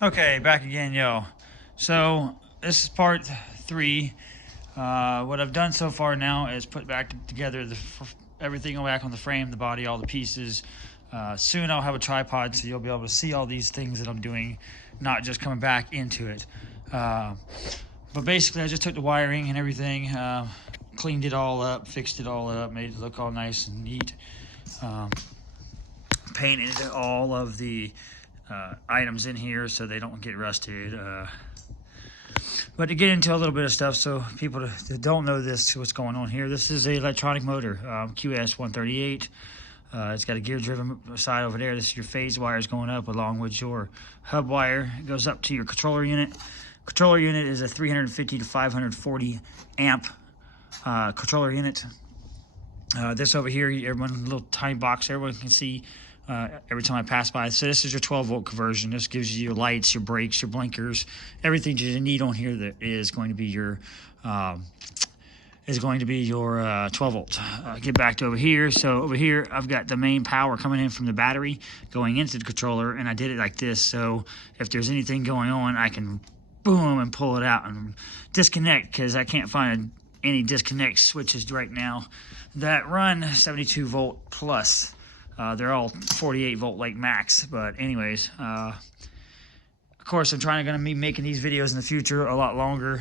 Okay, back again, yo. So this is part 3. What I've done so far now is put back together everything back on the frame, the body, all the pieces. Soon I'll have a tripod, so you'll be able to see all these things that I'm doing, not just coming back into it. But basically, I just took the wiring and everything, cleaned it all up, fixed it all up, made it look all nice and neat. Painted all of the items in here so they don't get rusted. But to get into a little bit of stuff, so people that don't know what's going on here, this is an electronic motor, QS138. It's got a gear-driven side over there. This is your phase wires going up along with your hub wire. It goes up to your controller unit. Controller unit is a 350 to 540 amp controller unit. This over here, everyone, little tiny box, everyone can see every time I pass by. So this is your 12-volt conversion. This gives you your lights, your brakes, your blinkers, everything you need on here that is going to be your 12-volt. Get back to over here. So over here, I've got the main power coming in from the battery going into the controller, and I did it like this. So if there's anything going on, I can boom and pull it out and disconnect, because I can't find any disconnect switches right now that run 72 volt plus. They're all 48 volt like max, but anyways, of course I'm going to be making these videos in the future a lot longer.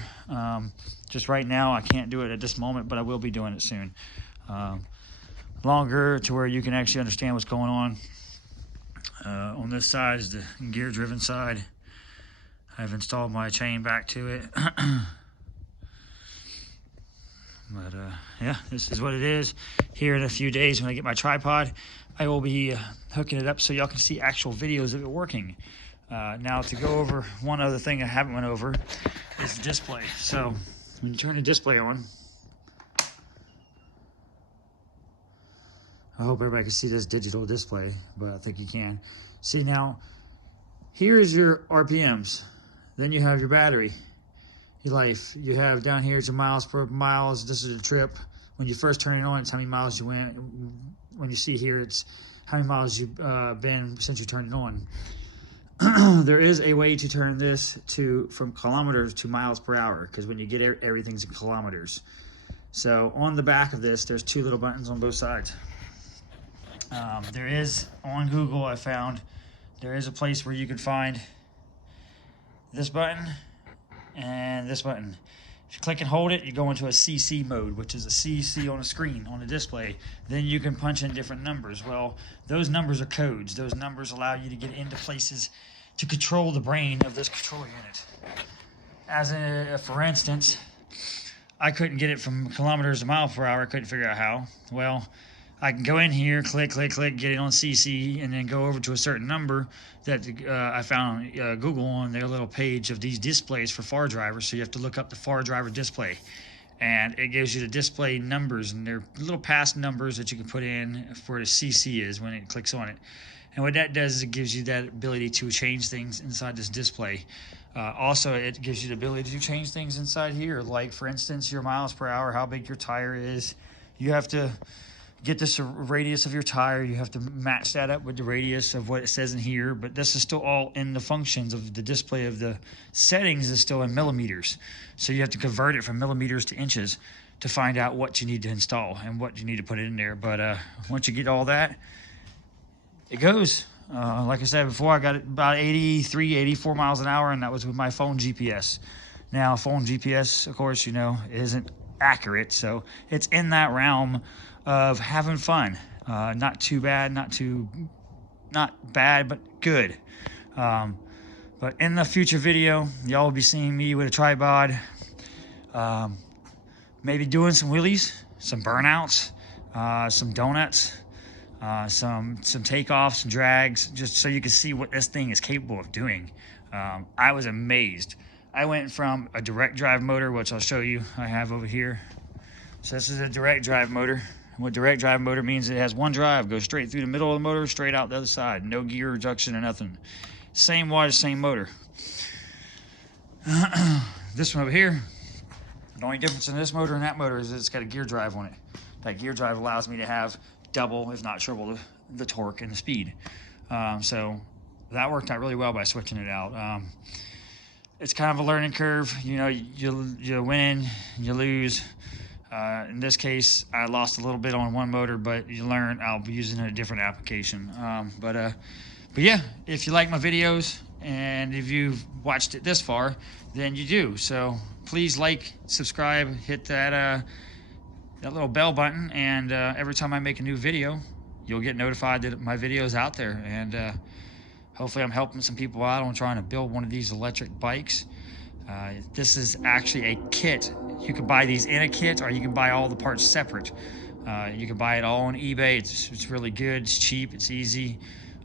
Just right now I can't do it at this moment, but I will be doing it soon. Longer to where you can actually understand what's going on. On this side is the gear driven side. I've installed my chain back to it. But yeah, this is what it is. Here in a few days when I get my tripod, I will be hooking it up so y'all can see actual videos of it working. Now to go over one other thing I haven't went over is the display. So when you turn the display on, I hope everybody can see this digital display, but I think you can. See now, here is your RPMs. Then you have your battery, your life. You have down here your miles per miles. This is a trip. When you first turn it on, it's how many miles you went. When you see here, it's how many miles you've been since you turned it on. There is a way to turn this from kilometers to miles per hour, because when you get everything's in kilometers. So on the back of this, there's 2 little buttons on both sides. There is, on Google, I found, there is a place where you can find this button and this button. If you click and hold it, you go into a CC mode, which is a CC on a screen, on a display. Then you can punch in different numbers. Well, those numbers are codes. Those numbers allow you to get into places to control the brain of this controller unit. For instance, I couldn't get it from kilometers to miles per hour. I couldn't figure out how. Well, I can go in here, click, get it on CC, and then go over to a certain number that I found on Google on their little page of these displays for FAR drivers. So you have to look up the FAR driver display, and it gives you the display numbers, and they're little past numbers that you can put in for the CC is when it clicks on it. And what that does is it gives you that ability to change things inside this display. Also, it gives you the ability to change things inside here, like for instance, your miles per hour, how big your tire is. You have to get this radius of your tire. You have to match that up with the radius of what it says in here, but this is still all in the functions of the display of the settings is still in millimeters. So you have to convert it from millimeters to inches to find out what you need to install and what you need to put in there. But once you get all that, it goes. Like I said before, I got it about 83, 84 miles an hour, and that was with my phone GPS. Now, phone GPS, of course, you know, isn't accurate, so it's in that realm of having fun. Not too bad, not bad, but good. But in the future video, y'all will be seeing me with a tripod, maybe doing some wheelies, some burnouts, some donuts, some takeoffs, some drags, just so you can see what this thing is capable of doing. I was amazed. I went from a direct drive motor, which I'll show you, I have over here. So this is a direct drive motor. What direct drive motor means, it has one drive, goes straight through the middle of the motor, straight out the other side. No gear reduction or nothing. Same wattage, same motor. This one over here, the only difference in this motor and that motor is it's got a gear drive on it. That gear drive allows me to have double, if not triple, the torque and the speed. So that worked out really well by switching it out. It's kind of a learning curve. You know, you win, you lose. In this case, I lost a little bit on one motor, but you learn. I'll be using a different application. But yeah, if you like my videos and if you've watched it this far, then you do. So please like, subscribe, hit that little bell button, and every time I make a new video, you'll get notified that my video is out there. And hopefully I'm helping some people out on trying to build one of these electric bikes. This is actually a kit. You can buy these in a kit, or you can buy all the parts separate. You can buy it all on eBay. It's really good. It's cheap. It's easy.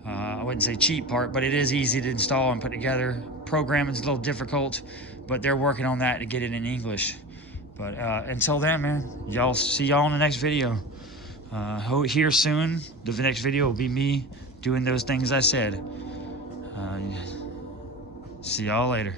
I wouldn't say cheap part, but it is easy to install and put together. Programming is a little difficult, but they're working on that to get it in English. But until then, man, see y'all in the next video. Here soon, the next video will be me doing those things I said. See y'all later.